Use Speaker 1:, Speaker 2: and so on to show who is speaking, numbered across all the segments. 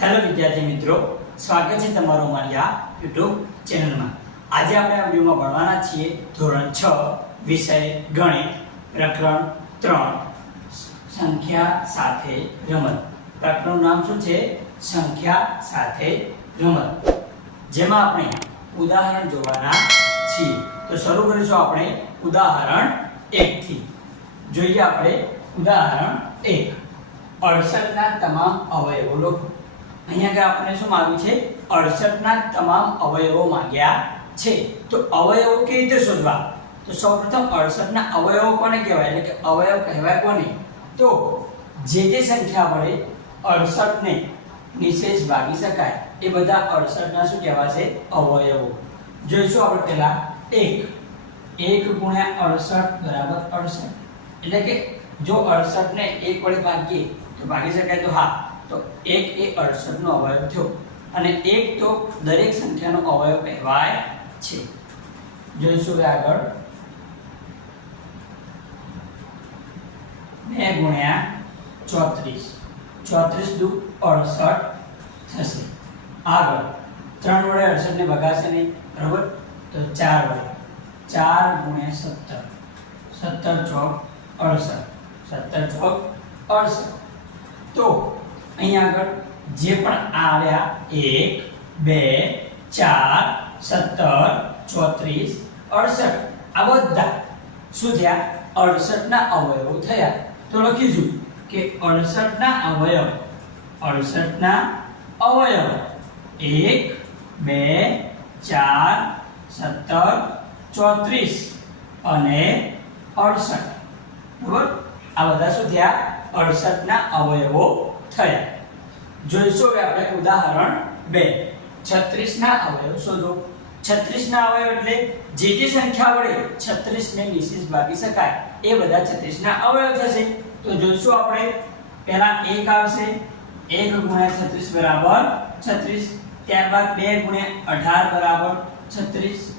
Speaker 1: Hello વિદ્યાર્થી મિત્રો, સ્વાગત છે તમારું અમારી આ યુટ્યુબ ચેનલમાં. આજે આપણે આ વિડીયોમાં ભણવાના છીએ ધોરણ છ, વિષય ગણિત, પ્રકરણ ત્રણ, સંખ્યા સાથે રમત. પ્રકરણનું નામ શું છે? સંખ્યા સાથે રમત. જેમાં આપણે ઉદાહરણ જોવાના છીએ. તો શરૂ કરીશું આપણે ઉદાહરણ એકથી. જોઈએ આપણે ઉદાહરણ એક. અડસઠના તમામ અવયવો લખો અહીંયા આગળ આપણે શું માંગ્યું છે? અડસઠના તમામ અવયવો માંગ્યા છે. તો અવયવો કેવી રીતે શોધવા? તો સૌપ્રથમ અડસઠના અવયવો કોને કહેવાય? એટલે કે અવયવ કહેવાય કોને? તો જે જે સંખ્યા વડે અડસઠને નિશેષ ભાગી શકાય. એ બધા અડસઠના શું કહેવાશે અવયવો. જોઈશું આપણે પહેલા. એક. એક ગુણ્યા અડસઠ બરાબર અડસઠ. એટલે કે જો અડસઠ ને એક વડે ભાગીએ, તો ભાગી શકાય તો હા. તો એક એ અડસઠનો અવયવ થયો અને એક તો દરેક સંખ્યાનો અવયવ કહેવાય છે. જોઈશું હવે આગળ. બે ગુણ્યા ચોત્રીસ. ચોત્રીસ દુ અડસઠ થશે. આગળ. ત્રણ વડે અડસઠ ને ભગાશે નહીં, બરાબર? તો ચાર વડે. ચાર ગુણ્યા સત્તર. સત્તર ચોક અડસઠ. સત્તર ચોક અડસઠ. તો અહીંયા આગળ જે પણ આવ્યા, એક, બે, ચાર, સત્તર, ચોત્રીસ, અડસઠ, આ બધા શું થયા? અડસઠના અવયવો થયા. તો લખીશું કે અડસઠના અવયવ અડસઠના અવયવ. એક, બે, ચાર, સત્તર, ચોત્રીસ અને અડસઠ. બરાબર? આ બધા શું થયા? અડસઠના અવયવો થયા. જોઈશું હવે આપણે ઉદાહરણ બે. છત્રીસના અવયવ શોધો. છત્રીસના અવયવ એટલે જે જે સંખ્યા વડે છત્રીસને નિશેષ ભાગી શકાય, એ બધા છત્રીસના અવયવ થશે. તો જોઈશું આપણે. પહેલા એક આવશે. એક ગુણ્યા છત્રીસ બરાબર છત્રીસ. ત્યારબાદ બે ગુણ્યા અઢાર બરાબર છત્રીસ.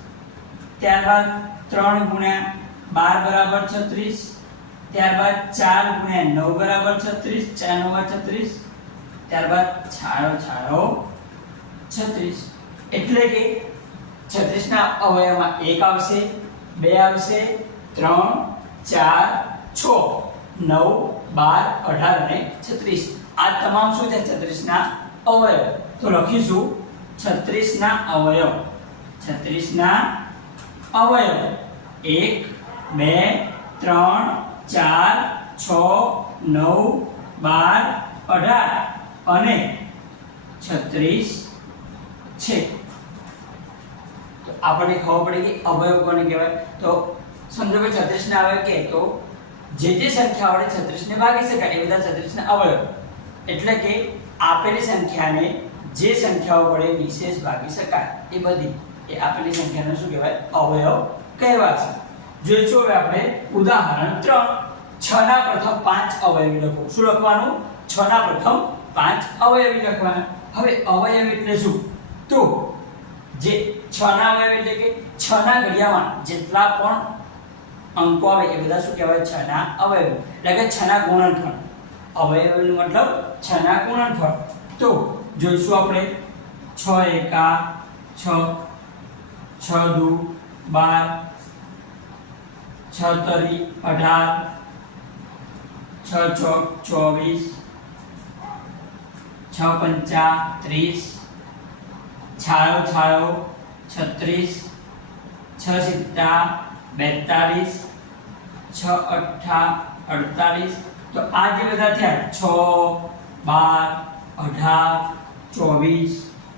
Speaker 1: ત્યારબાદ ત્રણ ગુણ્યા બાર બરાબર છત્રીસ. ત્યારબાદ ચાર ગુણ્યા નવ બરાબર છત્રીસ, ચાર નવ છત્રીસ. ત્યારબાદ છાયો છાયો છત્રીસ. એટલે કે છત્રીસના અવયવમાં એક આવશે, બે આવશે, ત્રણ, ચાર, છ, નવ, બાર, અઢાર અને છત્રીસ. આ તમામ શું છે? છત્રીસના અવયવ. તો લખીશું, છત્રીસના અવયવ. છત્રીસના અવયવ. એક, બે, ત્રણ ચાર, છ, નવ, બાર, અઢાર અને છત્રીસ છે. તો આપણને ખબર પડી કે અવયવ કોને કહેવાય? તો સમજો કે છત્રીસ ના અવયવ કે તો જે જે સંખ્યા વડે છત્રીસ ને ભાગી શકાય, એ બધા છત્રીસ ના અવયવ. એટલે કે આપેલી સંખ્યાને જે સંખ્યાઓ વડે વિશેષ ભાગી શકાય, એ બધી એ આપેલી સંખ્યાને શું કહેવાય? અવયવ કહેવાશે. જોઈશું હવે આપણે ઉદાહરણ ત્રણ. છ ના પ્રથમ પાંચ અવયવી લખો. શું લખવાનું? છ ના પ્રથમ પાંચ અવયવી લખવાના. હવે અવયવ એટલે શું? તો જે છ ના અવયવ એટલે કે છ ના ઘડિયામાં જેટલા પણ અંકો આવે એ બધા શું કહેવાય? છ ના અવયવ. એટલે કે છ ના ગુણનફળ. અવયવનો મતલબ છ ના ગુણનફળ. તો જોઈશું આપણે. છ એકા, છ છ દુ, બાર છ તરી અઢાર છ ચોક ચોવીસ છ પંચા ત્રીસ, છાયો છાયો છત્રીસ છ સિત્તા બેતાલીસ છ અઠ્ઠા અડતાલીસ તો આ જે બધા થયા, છ, બાર, અઢાર, ચોવીસ,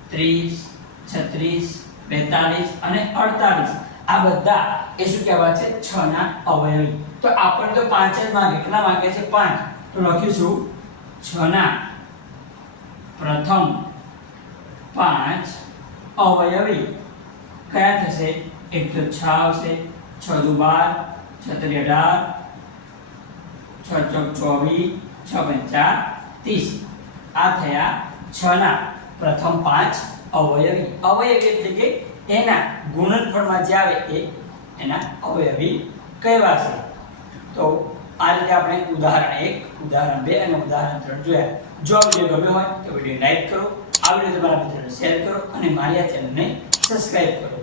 Speaker 1: ત્રીસ, છત્રીસ બેતાલીસ અને અડતાલીસ આ બધા એ શું કહેવાય છે? 6 ના અવયવી. તો આપણને તો પાંચ જ માંગે. કેટલા માંગે છે? પાંચ. તો લખીશું 6 ના. પ્રથમ પાંચ અવયવી. કયા થશે? એક તો છ આવશે. છ દુ બાર. છત્રી અઢાર. છ ચોક ચોવીસ. છ પંચા ત્રીસ. આ થયા છ ના. પ્રથમ પાંચ અવયવી. અવયવી એટલે કે એના ગુણનફળમાં જે આવે એ એના અવયવી કહેવાશે. તો આ રીતે આપણે ઉદાહરણ એક, ઉદાહરણ બે અને ઉદાહરણ ત્રણ જોયા. જો આ વીડિયો ગમ્યો હોય તો વીડિયો લાઈક કરો, આ વીડિયો તમારા મિત્રોને શેર કરો અને મારી આ ચેનલને સબસ્ક્રાઈબ કરો.